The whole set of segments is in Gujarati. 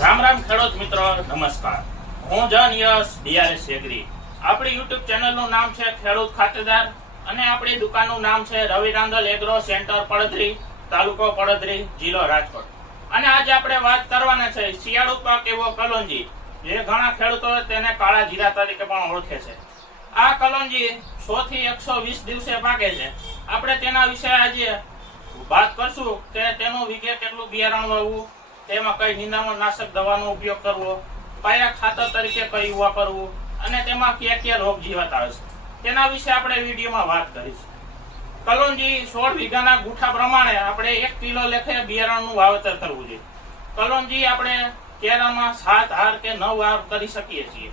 રામ રામ ખેડૂત મિત્રો, નમસ્કાર. હું જન યશ ડીઆરએસ એગ્રી. આપણી યુટ્યુબ ચેનલનું નામ છે ખેડૂત ખાતેદાર અને આપણી દુકાનનું નામ છે રવિ રાંદલ એગ્રો સેન્ટર પડધરી, તાલુકો પડધરી, જિલ્લો રાજકોટ. અને આજે આપણે વાત કરવાના છે શિયાળુ પાક એવો કલોંજી, જે ઘણા ખેડૂતો તેને કાળા જીરા તરીકે પણ ઓળખે છે. આ કલોંજી 100 થી 120 દિવસે પાકે છે. આપણે તેના વિશે આજે વાત કરશું કે તેનું વીઘે કેટલું બિયારણ વાવવું, તેમાં કઈ નિંદામણ નાશક દવાનો ઉપયોગ કરવો, પાયા ખાતર તરીકે કઈ વાપરવું અને તેમાં કયા કયા રોગ જીવાત આવે છે, તેના વિશે આપણે વિડીયોમાં વાત કરીશું. કલોંજી 16 વીઘાના ગુઠા પ્રમાણે આપણે 1 કિલો લેખે બિયારણનું વાવેતર કરવું જોઈએ. કલોંજી આપણે કેરામાં 7 હાર કે 9 હાર કરી શકીએ છીએ.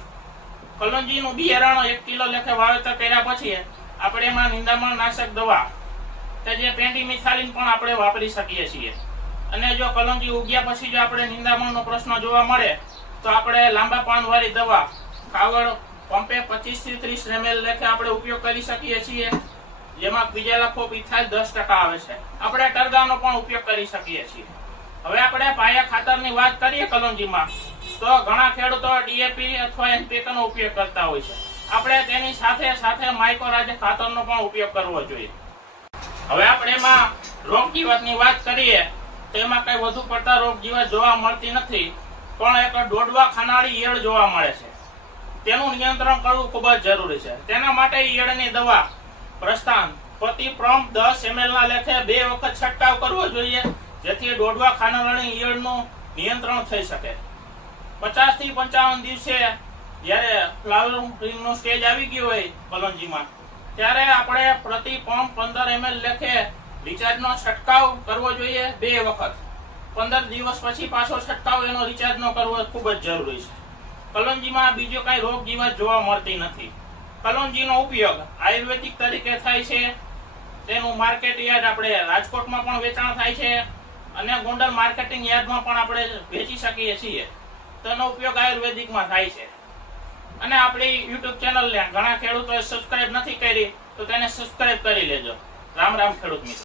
કલોંજીનું બિયારણ 1 કિલો લેખે વાવેતર કર્યા પછી આપણે એમાં નિંદામણ નાશક દવા કે જે પેન્ડીમિથાલિન પણ આપણે વાપરી શકીએ છીએ. અને જો કલોંજી ઉગ્યા પછી જો આપણે નિંદામણનો પ્રશ્ન જોવા મળે તો આપણે લાંબા પાન વાળી દવા કાવડ પંપે 25 થી 30 ml લેખે આપણે ઉપયોગ કરી શકીએ છીએ, જેમાં ક્વિઝેલાફોપ ઇથાઇલ 10% આવે છે. આપણે ટરગાનો પણ ઉપયોગ કરી શકીએ છીએ. હવે આપણે પાયા ખાતરની વાત કરીએ કલોંજીમાં, તો ઘણા ખેડૂતો ડીએપી અથવા એનપીકે નો ઉપયોગ કરતા હોય છે. આપણે તેની સાથે સાથે માઇક્રોરાઇઝા ખાતરનો પણ ઉપયોગ કરવો જોઈએ. હવે આપણે એમાં રોગ જીવાતની વાત કરીએ તો એમાં કઈ વધુ પડતા રોગ જીવાત જોવા મળતી નથી, પણ એક ડોડવા ખાનારી ઈયળ જોવા મળે છે. તેનું નિયંત્રણ કરવું ખૂબ જ જરૂરી છે. તેના માટે ઈયળની દવા પ્રસ્થાન પ્રતિ પ્રમ 10 ml ના લેખે 2 વખત છંટકાવ કરવો જોઈએ, જેથી ડોડવા ખાનારી ઈયળનું નિયંત્રણ થઈ શકે. 50 થી 55 દિવસે જ્યારે ફ્લાવરિંગ નો સ્ટેજ આવી ગયો હોય કલોંજીમાં, ત્યારે આપણે પ્રતિ પંપ 15 ml લેખે રિચાર્જનો છંટકાવ કરવો જોઈએ 2 વખત. 15 દિવસ પછી પાછો છંટકાવ એનો રિચાર્જનો કરવો ખૂબ જ જરૂરી છે. કલોંજીમાં બીજો કઈ રોગ જીવાત જોવા મળતી નથી. કલોંજીનો ઉપયોગ આયુર્વેદિક તરીકે થાય છે. તેનું માર્કેટ યાર્ડ આપણે રાજકોટમાં પણ વેચાણ થાય છે અને ગોંડલ માર્કેટિંગ યાર્ડમાં પણ આપણે વેચી શકીએ છીએ. તેનો ઉપયોગ આયુર્વેદિકમાં થાય છે. અને આપણી યુટ્યુબ ચેનલને ઘણા ખેડૂતોએ સબસ્ક્રાઇબ નથી કરી તો તેને સબસ્ક્રાઇબ કરી લેજો. રામ રામ ખેડૂત મિત્રો.